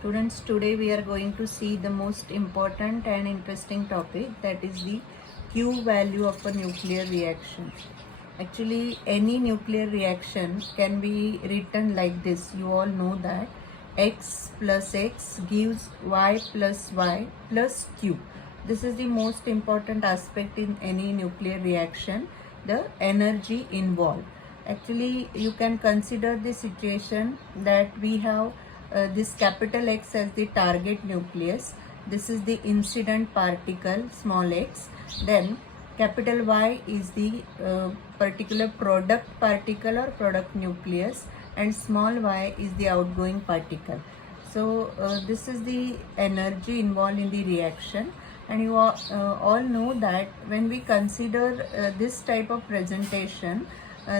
Students, today we are going to see the most important and interesting topic, that is the Q value of a nuclear reaction. Actually, any nuclear reaction can be written like this. You all know that X plus X gives Y plus Y plus Q. This is the most important aspect in any nuclear reaction, the energy involved. Actually, you can consider the situation that we have this capital X as the target nucleus. This is the incident particle, small x. Then capital Y is the particular product particle or product nucleus, and small y is the outgoing particle. So this is the energy involved in the reaction, and you all know that when we consider this type of presentation,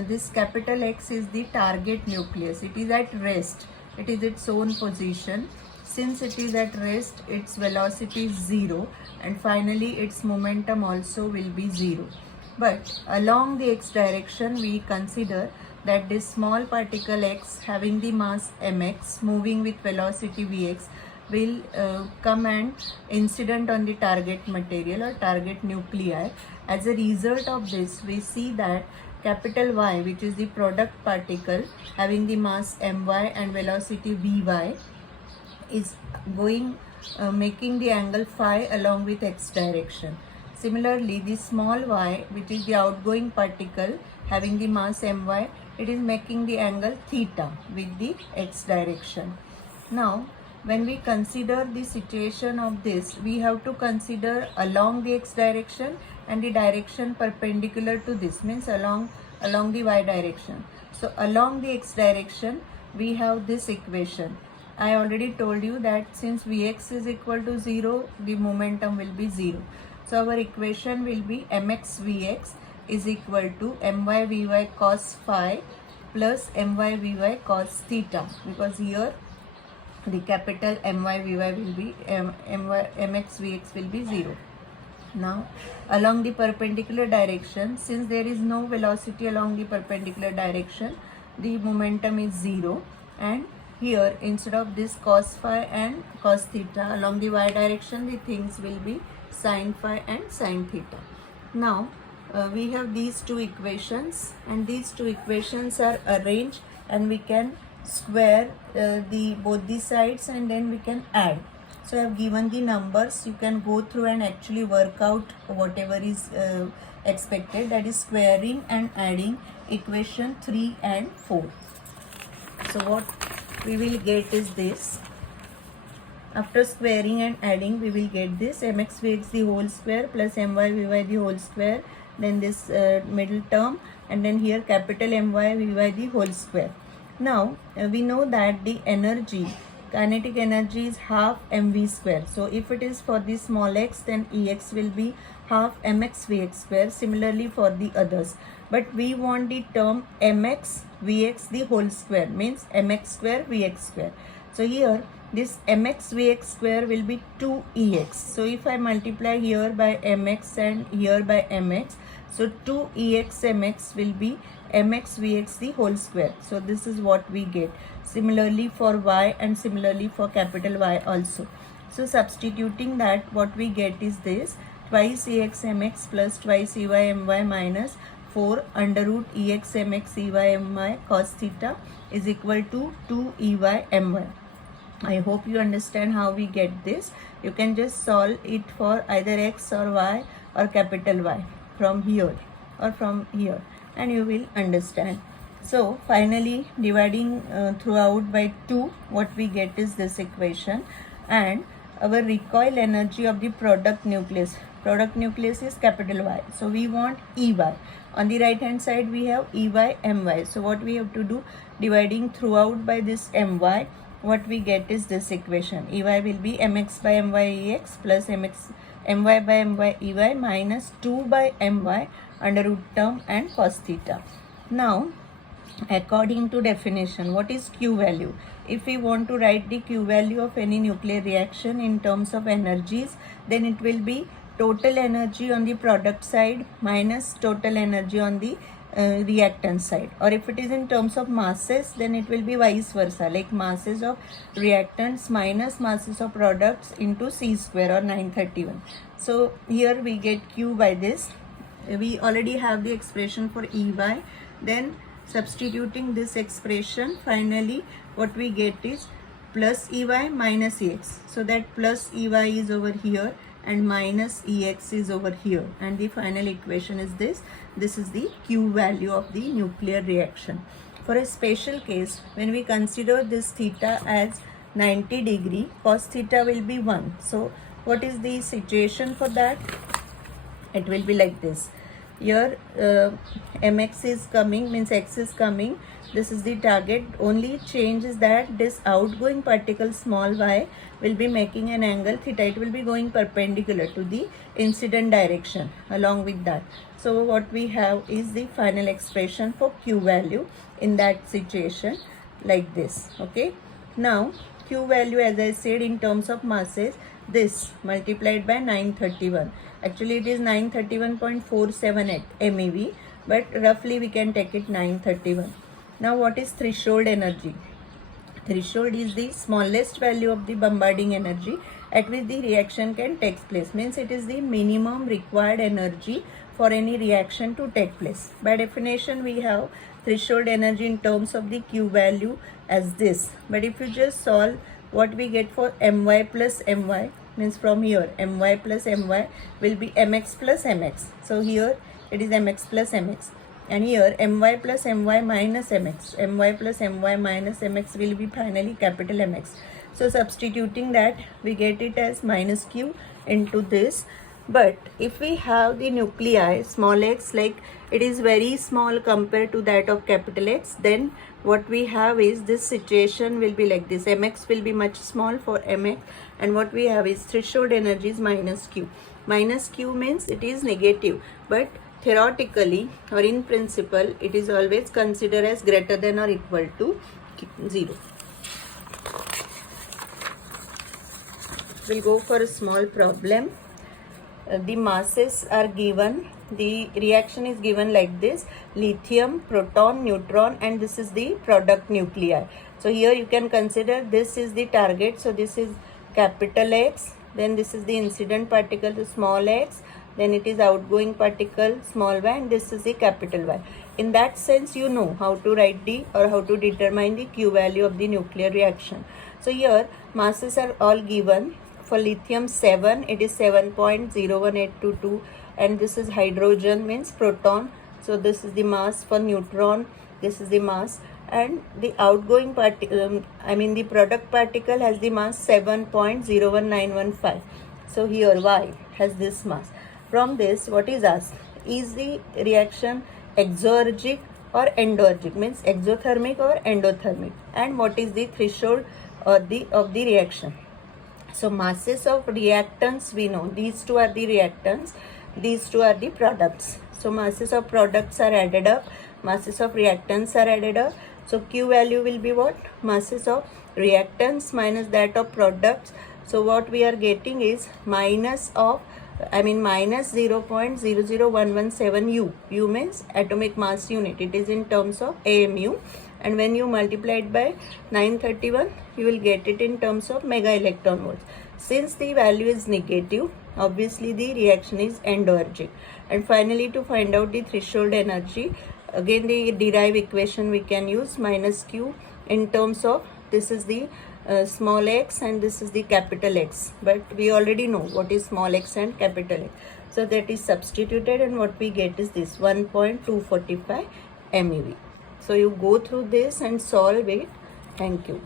this capital X is the target nucleus. It is at rest. It is its own position. Since it is at rest, its velocity is 0, and finally its momentum also will be 0. But along the x direction, we consider that this small particle x having the mass mx moving with velocity vx will come and incident on the target material or target nuclei. As a result of this, we see that capital Y, which is the product particle having the mass my and velocity vy, is going making the angle phi along with x direction. Similarly, the small y, which is the outgoing particle having the mass my, it is making the angle theta with the x direction. Now, when we consider the situation of this, we have to consider along the x direction and the direction perpendicular to this, means along the y direction. So along the x direction, we have this equation. I already told you that since Vx is equal to 0, the momentum will be 0. So our equation will be mx Vx is equal to my Vy cos phi plus my Vy cos theta, because here the capital my Vy will be mx Vx will be 0. Now, along the perpendicular direction, since there is no velocity along the perpendicular direction, the momentum is 0, and here instead of this cos phi and cos theta, along the y direction the things will be sin phi and sin theta. Now we have these two equations, and these two equations are arranged, and we can square both the sides, and then we can add. So I have given the numbers. You can go through and actually work out whatever is expected, that is squaring and adding equation 3 and 4. So what we will get is this. After squaring and adding, we will get this mx Vx the whole square plus my Vy the whole square, then this middle term, and then here capital My Vy the whole square. Now we know that the energy, kinetic energy, is half mv square. So if it is for the small x, then Ex will be half mx Vx square. Similarly for the others. But we want the term mx Vx the whole square, means mx square Vx square. So here this mx Vx square will be 2Ex. So if I multiply here by mx and here by mx, so 2Ex mx will be mx Vx the whole square. So this is what we get. Similarly for y, and similarly for capital Y also. So substituting that, what we get is this: twice Ex mx plus twice Ey my minus 4 under root Ex mx Ey my cos theta is equal to 2 Ey my. I hope you understand how we get this. You can just solve it for either x or y or capital Y from here or from here, and you will understand. So finally, dividing throughout by 2, what we get is this equation, and our recoil energy of the product nucleus. Product nucleus is capital Y. So we want Ey. On the right hand side we have Ey my. So what we have to do, dividing throughout by this my, what we get is this equation. Ey will be mx by my Ex plus my by my Ey minus 2 by my under root term and cos theta. Now, according to definition, what is Q value? If we want to write the Q value of any nuclear reaction in terms of energies, then it will be total energy on the product side minus total energy on the reactant side, or if it is in terms of masses, then it will be vice versa, like masses of reactants minus masses of products into C square, or 931. So here we get Q by this. We already have the expression for EY. Then substituting this expression, finally what we get is plus EY minus EX. So that plus EY is over here and minus EX is over here, and the final equation is this. This is the Q value of the nuclear reaction. For a special case, when we consider this theta as 90 degree, cos theta will be 1. So what is the situation for that? It will be like this. Here mx is coming, means x is coming. This is the target. Only change is that this outgoing particle small y will be making an angle theta. It will be going perpendicular to the incident direction along with that. So what we have is the final expression for Q value in that situation, like this. Okay. Now Q value, as I said, in terms of masses, this multiplied by 931. Actually it is 931.478 MeV, but roughly we can take it 931. Now what is threshold energy? Threshold is the smallest value of the bombarding energy at which the reaction can take place. Means it is the minimum required energy for any reaction to take place. By definition, we have threshold energy in terms of the Q value as this. But if you just solve, what we get for My plus My, means from here My plus My will be Mx plus Mx. So here it is Mx plus Mx. And here My plus My minus Mx. My plus My minus Mx will be finally capital Mx. So substituting that, we get it as minus Q into this. But if we have the nuclei small x, like it is very small compared to that of capital X, then what we have is this situation will be like this. Mx will be much small for Mx, and what we have is threshold energy is minus Q. Minus Q means it is negative, but theoretically or in principle it is always considered as greater than or equal to 0. We'll go for a small problem. The masses are given, the reaction is given like this: lithium, proton, neutron, and this is the product nuclei. So here you can consider this is the target. So this is capital X, then this is the incident particle, the small x, then it is outgoing particle small y, and this is the capital Y. In that sense, you know how to write the, or how to determine the Q value of the nuclear reaction. So here masses are all given. For lithium 7, it is 7.01822, and this is hydrogen, means proton. So this is the mass. For neutron, this is the mass, and the outgoing particle, the product particle has the mass 7.01915. So here Y has this mass. From this, what is asked? Is the reaction exergic or endorgic, means exothermic or endothermic, and what is the threshold or of the reaction? So masses of reactants, we know these two are the reactants, these two are the products. So masses of products are added up, masses of reactants are added up. So Q value will be what? Masses of reactants minus that of products. So what we are getting is minus 0.00117 U. U means atomic mass unit. It is in terms of AMU. And when you multiply it by 931, you will get it in terms of mega electron volts. Since the value is negative, obviously the reaction is endorgic. And finally, to find out the threshold energy, again the derived equation we can use, minus Q in terms of, this is the small x and this is the capital X. But we already know what is small x and capital X. So that is substituted, and what we get is this 1.245 MeV. So you go through this and solve it. Thank you.